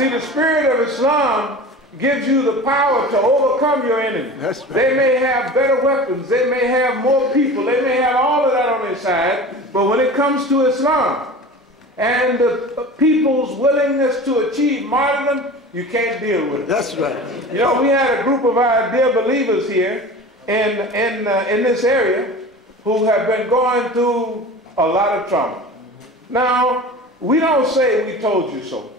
See, the spirit of Islam gives you the power to overcome your enemy. That's right. They may have better weapons. They may have more people. They may have all of that on their side. But when it comes to Islam and the people's willingness to achieve martyrdom, you can't deal with it. That's right. You know, we had a group of our dear believers here in this area who have been going through a lot of trauma. Now, we don't say we told you so.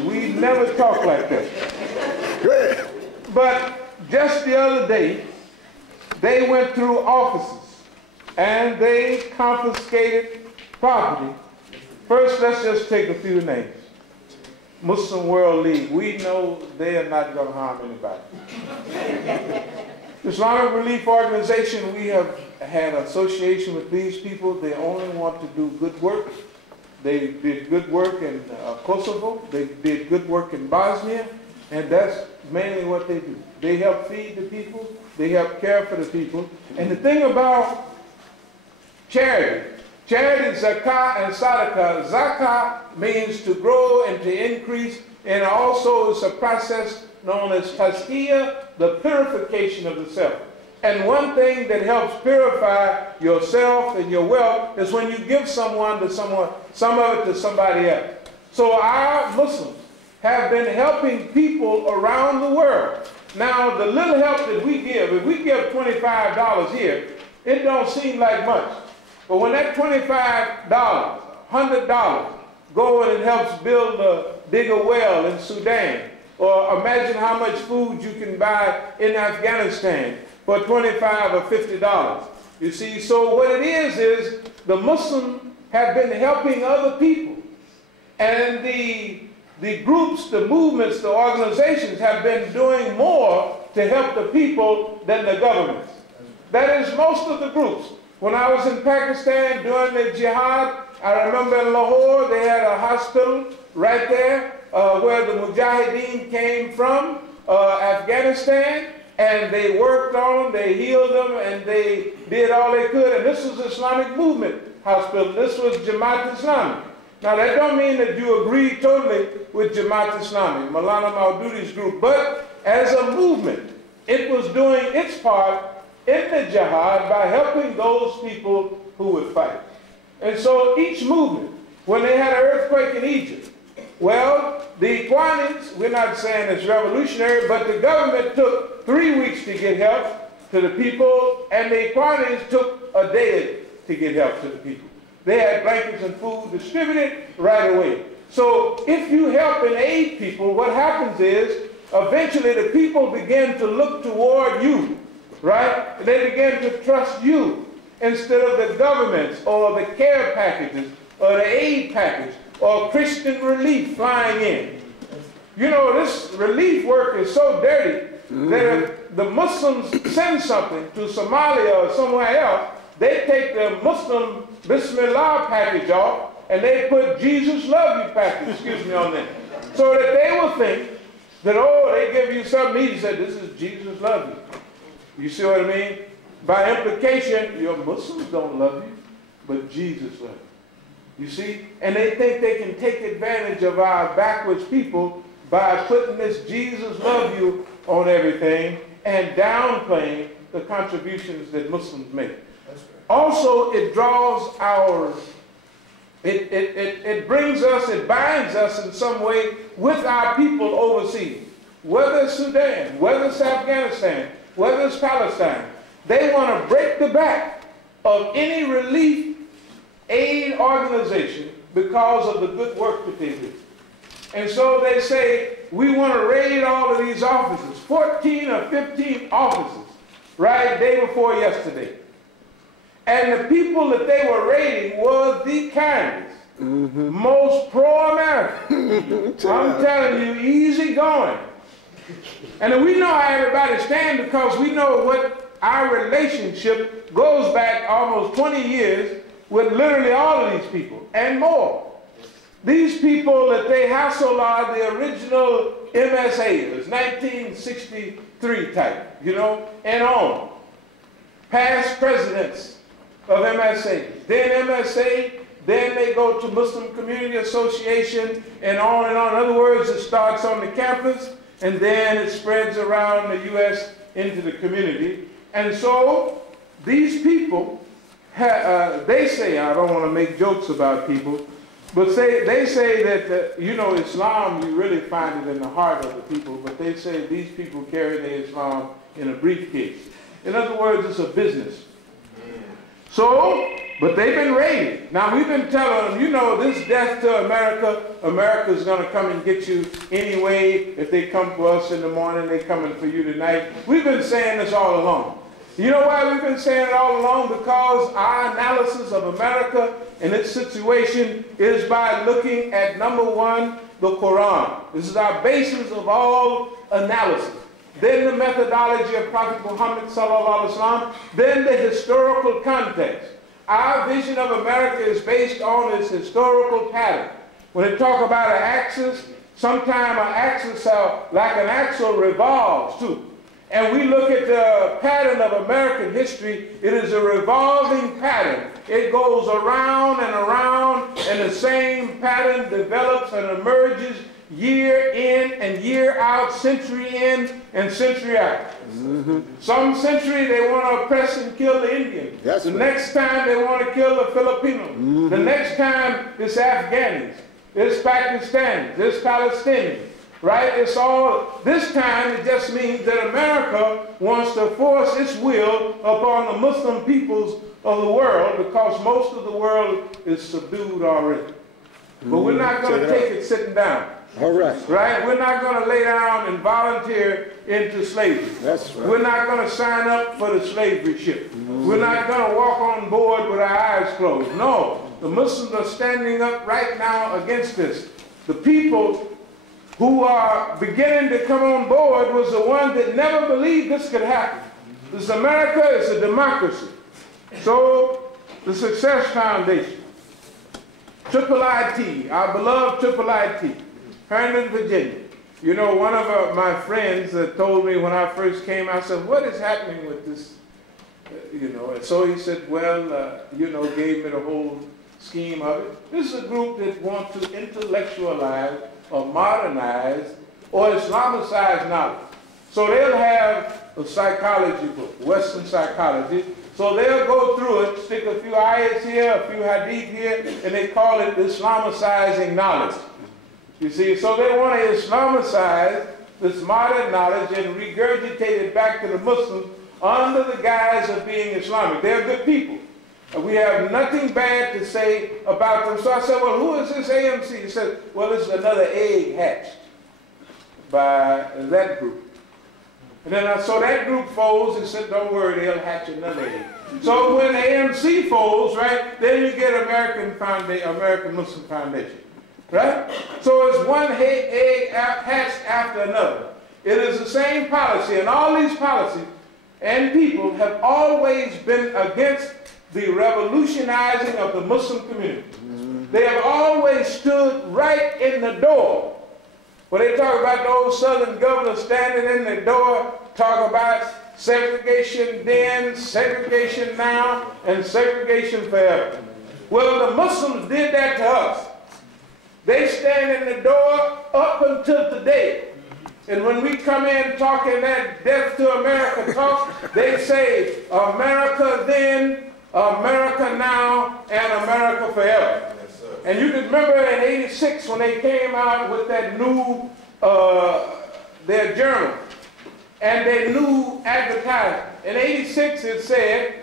We never talk like that. Good. But just the other day, they went through offices and they confiscated property. First, let's just take a few names. Muslim World League, we know they are not going to harm anybody. Islamic Relief Organization, we have had association with these people. They only want to do good work. They did good work in Kosovo. They did good work in Bosnia. And that's mainly what they do. They help feed the people. They help care for the people. And the thing about charity, zakah, and sadaqah. Zakah means to grow and to increase, and also it's a process known as tazkiyah, the purification of the self. And one thing that helps purify yourself and your wealth is when you give some of it to somebody else. So our Muslims have been helping people around the world. Now, the little help that we give, if we give $25 here, it don't seem like much. But when that $25, $100 go and it helps dig a well in Sudan, or imagine how much food you can buy in Afghanistan for $25 or $50. You see, so what it is the Muslims have been helping other people. And the groups, the movements, the organizations have been doing more to help the people than the governments. That is most of the groups. When I was in Pakistan during the jihad, I remember in Lahore they had a hospital right there where the Mujahideen came from, Afghanistan, and they worked on them, they healed them, and they did all they could. And this was Islamic movement hospital. This was Jamaat Islami. Now that don't mean that you agree totally with Jamaat Islami, Maulana Maududi's group, but as a movement, it was doing its part in the jihad by helping those people who would fight. And so each movement, when they had an earthquake in Egypt, well, the Ikhwanis, we're not saying it's revolutionary, but the government took 3 weeks to get help to the people, and the Ikhwanis took a day to get help to the people. They had blankets and food distributed right away. So if you help and aid people, what happens is eventually the people begin to look toward you, right? They begin to trust you instead of the governments or the care packages or the aid package or Christian relief flying in. You know, this relief work is so dirty that if the Muslims send something to Somalia or somewhere else, they take the Muslim Bismillah package off and they put Jesus love you package, excuse me, on them. So that they will think that, oh, they give you something, he said, this is Jesus love you. You see what I mean? By implication, your Muslims don't love you, but Jesus loves you. You see? And they think they can take advantage of our backwards people by putting this Jesus love you on everything and downplaying the contributions that Muslims make. Also, it draws it brings us, it binds us in some way with our people overseas. Whether it's Sudan, whether it's Afghanistan, whether it's Palestine, they want to break the back of any relief aid organization because of the good work that they do. And so they say, we want to raid all of these offices, 14 or 15 offices, right, day before yesterday. And the people that they were raiding were the kindest, most pro-American. I'm telling you, easy going. And we know how everybody stands because we know what our relationship goes back almost 20 years with literally all of these people and more. These people that they hassle are the original MSAs, 1963 type, you know, and on. Past presidents of MSA. Then MSA then they go to Muslim Community Association, and on and on. In other words, it starts on the campus, and then it spreads around the U.S. into the community. And so these people, they say, I don't want to make jokes about people, but they say that, you know, Islam, you really find it in the heart of the people, but they say these people carry their Islam in a briefcase. In other words, it's a business. So, but they've been raided. Now, we've been telling them, you know, this death to America, America's going to come and get you anyway. If they come for us in the morning, they're coming for you tonight. We've been saying this all along. You know why we've been saying it all along? Because our analysis of America and its situation is by looking at, number one, the Quran. This is our basis of all analysis. Then the methodology of Prophet Muhammad sallallahu alaihi wasallam. Then the historical context. Our vision of America is based on its historical pattern. When they talk about an axis, sometimes an axis, like an axle, revolves too. And we look at the pattern of American history, it is a revolving pattern. It goes around, and the same pattern develops and emerges year in and year out, century in and century out. Some century they want to oppress and kill the Indians. The next time they want to kill the Filipinos. The next time it's Afghans, it's Pakistanis, it's Palestinians. Right? It's all, this time it just means that America wants to force its will upon the Muslim peoples of the world, because most of the world is subdued already. But we're not going to take it sitting down. All right. Right? We're not going to lay down and volunteer into slavery. That's right. We're not going to sign up for the slavery ship. We're not going to walk on board with our eyes closed. No. The Muslims are standing up right now against this. The people who are beginning to come on board was the one that never believed this could happen. This America is a democracy. So, the Success Foundation, IIIT, our beloved IIIT, Herndon, Virginia. You know, one of my friends told me when I first came, I said, what is happening with this? You know, and so he said, well, you know, gave me the whole scheme of it. This is a group that wants to intellectualize or modernize or Islamicize knowledge. So they'll have a psychology book, Western psychology. So they'll go through it, stick a few ayats here, a few hadith here, and they call it Islamicizing knowledge. You see, so they want to Islamicize this modern knowledge and regurgitate it back to the Muslims under the guise of being Islamic. They're good people. We have nothing bad to say about them. So I said, well, who is this AMC? He said, well, it's another egg hatched by that group. And then so that group folds and said, don't worry, they'll hatch another egg. So when AMC folds, right, then you get American Muslim Foundation. Right? So it's one egg hatched after another. It is the same policy, and all these policies and people have always been against the revolutionizing of the Muslim community. They have always stood right in the door. When they talk about the old Southern governor standing in the door, talk about segregation then, segregation now, and segregation forever. Well, the Muslims did that to us. They stand in the door up until today. And when we come in talking that death to America talk, they say America then, America now, and America forever. Yes, sir. And you can remember in '86 when they came out with that new, their journal, and their new advertisement. In '86 it said,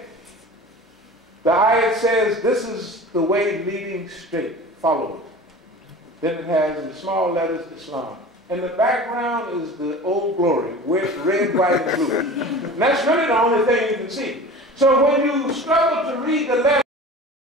the ayat says, this is the way leading straight, follow it. Then it has in small letters Islam. And the background is the Old Glory with red, white, and blue. And that's really the only thing you can see. So when you struggle to read the letter,